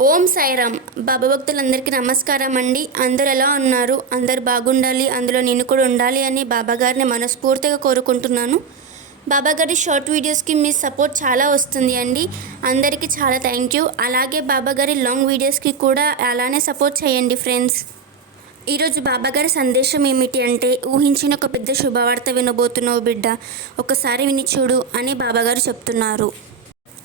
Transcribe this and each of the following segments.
ఓం సాయిరామ్. బాబా భక్తులందరికీ నమస్కారం అండి. అందరు ఎలా ఉన్నారు? అందరు బాగుండాలి, అందులో నేను కూడా ఉండాలి అని బాబాగారిని మనస్ఫూర్తిగా కోరుకుంటున్నాను. బాబాగారి షార్ట్ వీడియోస్కి మీ సపోర్ట్ చాలా వస్తుంది అండి. అందరికీ చాలా థ్యాంక్ యూ. అలాగే బాబాగారి లాంగ్ వీడియోస్కి కూడా అలానే సపోర్ట్ చేయండి ఫ్రెండ్స్. ఈరోజు బాబాగారి సందేశం ఏమిటి అంటే, ఊహించిన ఒక పెద్ద శుభవార్త వినబోతున్నావు బిడ్డ, ఒకసారి విని చూడు అని బాబాగారు చెప్తున్నారు.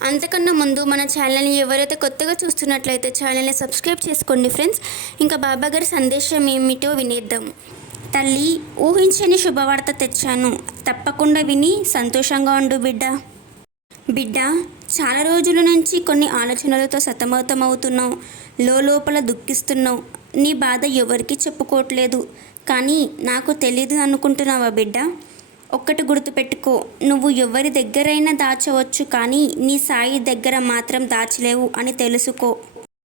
అంతకన్నా ముందు మన ఛానల్ని ఎవరైతే కొత్తగా చూస్తున్నట్లయితే ఛానల్ని సబ్స్క్రైబ్ చేసుకోండి ఫ్రెండ్స్. ఇంకా బాబాగారి సందేశం ఏమిటో వినేద్దాం. తల్లి, ఊహించని శుభవార్త తెచ్చాను, తప్పకుండా విని సంతోషంగా ఉండు బిడ్డ. బిడ్డ, చాలా రోజుల నుంచి కొన్ని ఆలోచనలతో సతమతమవుతున్నావు, లోపల దుఃఖిస్తున్నావు. నీ బాధ ఎవరికి చెప్పుకోవట్లేదు, కానీ నాకు తెలీదు అనుకుంటున్నావా బిడ్డ? ఒక్కటి గుర్తుపెట్టుకో, నువ్వు ఎవరి దగ్గరైనా దాచవచ్చు, కానీ నీ సాయి దగ్గర మాత్రం దాచలేవు అని తెలుసుకో.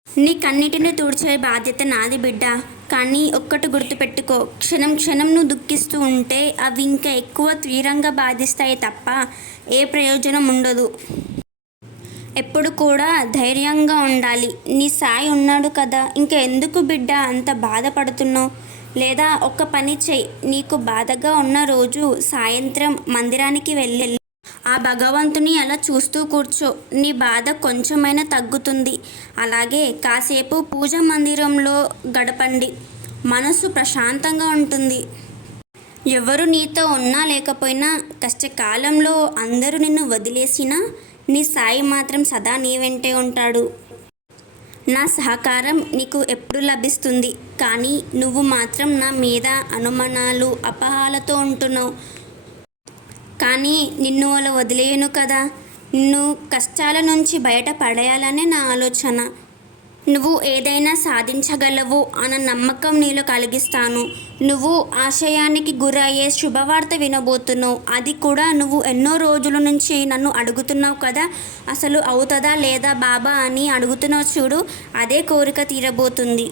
నీ కన్నిటిని తుడిచే బాధ్యత నాది బిడ్డ. కానీ ఒక్కటి గుర్తుపెట్టుకో, క్షణం క్షణం నువ్వు దుఃఖిస్తూ ఉంటే అవి ఇంకా ఎక్కువ తీవ్రంగా బాధిస్తాయి తప్ప ఏ ప్రయోజనం ఉండదు. ఎప్పుడు కూడా ధైర్యంగా ఉండాలి. నీ సాయి ఉన్నాడు కదా, ఇంకా ఎందుకు బిడ్డ అంత బాధపడుతున్నావు? లేదా ఒక పని చెయ్యి, నీకు బాధగా ఉన్న రోజు సాయంత్రం మందిరానికి వెళ్ళి ఆ భగవంతుని అలా చూస్తూ కూర్చో, నీ బాధ కొంచెమైనా తగ్గుతుంది. అలాగే కాసేపు పూజ మందిరంలో గడపండి, మనసు ప్రశాంతంగా ఉంటుంది. ఎవరు నీతో ఉన్నా లేకపోయినా, కష్టకాలంలో అందరూ నిన్ను వదిలేసినా నీ సాయి మాత్రం సదా నీ వెంటే ఉంటాడు. నా సహకారం నీకు ఎప్పుడు లభిస్తుంది, కానీ నువ్వు మాత్రం నా మీద అనుమానాలు అపోహలతో ఉంటున్నావు. కానీ నిన్ను అలా వదిలేయను కదా, నిన్ను కష్టాల నుంచి బయట పడేయాలనే నా ఆలోచన. నువ్వు ఏదైనా సాధించగలవు అన్న నమ్మకం నీలో కలిగిస్తాను. నువ్వు ఆశయానికి గురయ్యే శుభవార్త వినబోతున్నావు, అది కూడా నువ్వు ఎన్నో రోజుల నుంచి నన్ను అడుగుతున్నావు కదా, అసలు అవుతుందా లేదా బాబా అని అడుగుతున్నావు చూడు, అదే కోరిక తీరబోతుంది.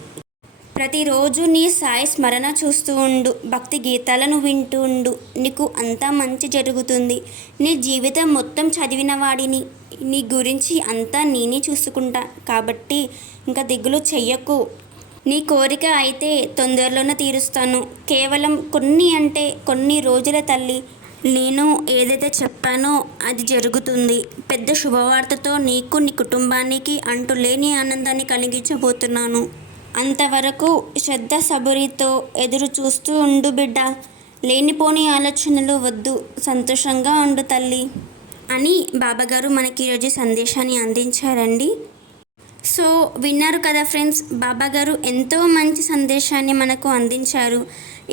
ప్రతిరోజు నీ సాయి స్మరణ చూస్తూ ఉండు, భక్తి గీతాలను వింటూ ఉండు, నీకు అంతా మంచి జరుగుతుంది. నీ జీవితం మొత్తం చదివిన వాడిని, నీ గురించి అంతా నేనే చూసుకుంటా, కాబట్టి ఇంకా దిగులు చెయ్యకు. నీ కోరిక అయితే తొందరలోనే తీరుస్తాను. కేవలం కొన్ని రోజుల తల్లి. నేను ఏదైతే చెప్పానో అది జరుగుతుంది. పెద్ద శుభవార్తతో నీకు, నీ కుటుంబానికి అంటులేని ఆనందాన్ని కలిగించబోతున్నాను. అంతవరకు శ్రద్ధ సబురితో ఎదురు చూస్తూ ఉండు బిడ్డ. లేనిపోని ఆలోచనలు వద్దు, సంతోషంగా ఉండు తల్లి అని బాబాగారు మనకి ఈరోజు సందేశాన్ని అందించారండి. సో విన్నారు కదా ఫ్రెండ్స్, బాబాగారు ఎంతో మంచి సందేశాన్ని మనకు అందించారు.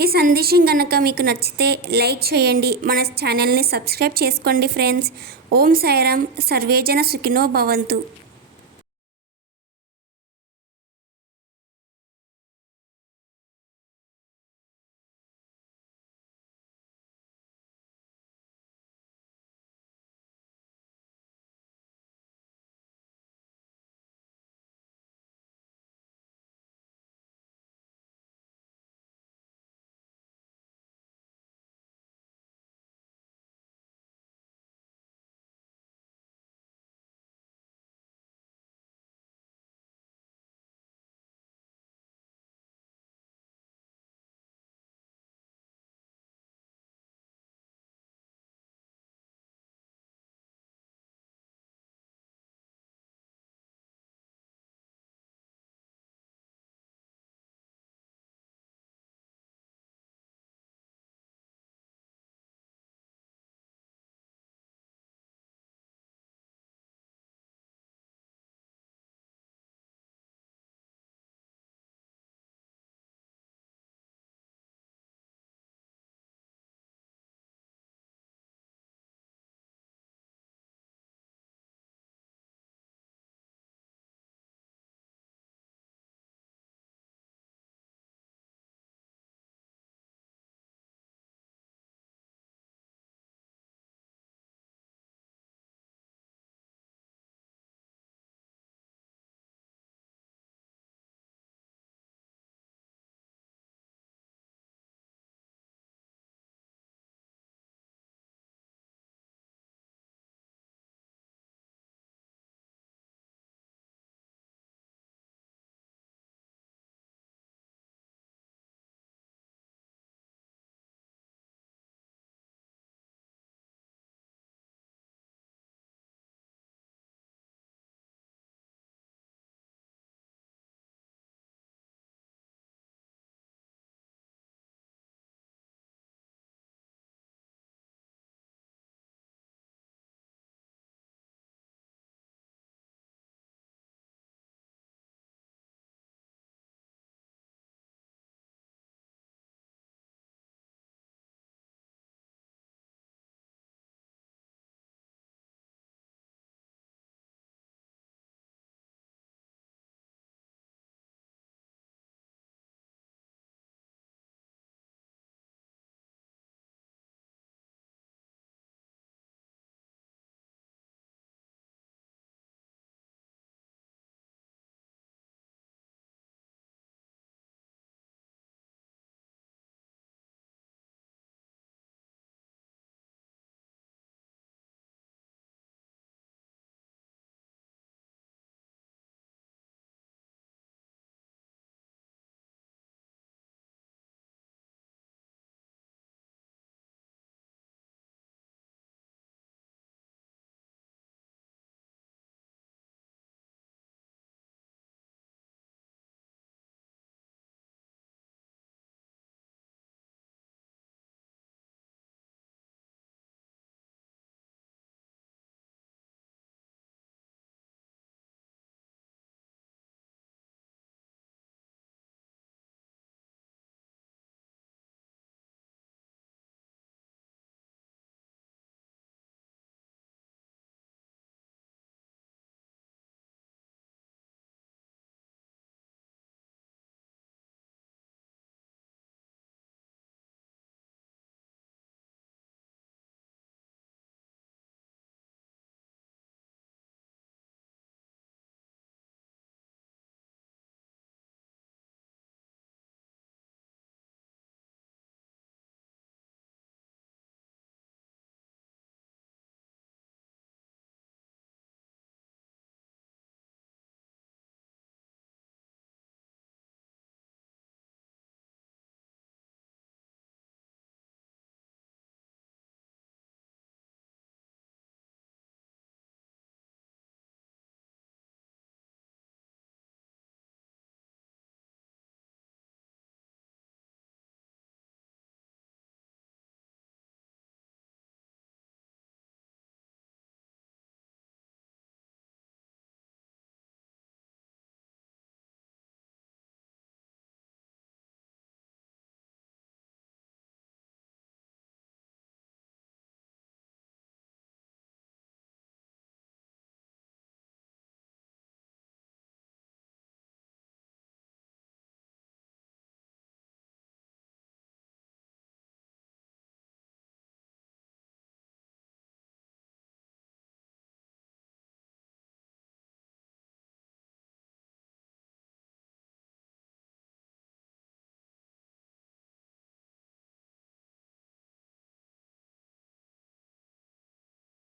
ఈ సందేశం కనుక మీకు నచ్చితే లైక్ చేయండి, మన ఛానల్ని సబ్స్క్రైబ్ చేసుకోండి ఫ్రెండ్స్. ఓం సాయిరామ్. సర్వేజన సుఖినో భవంతు.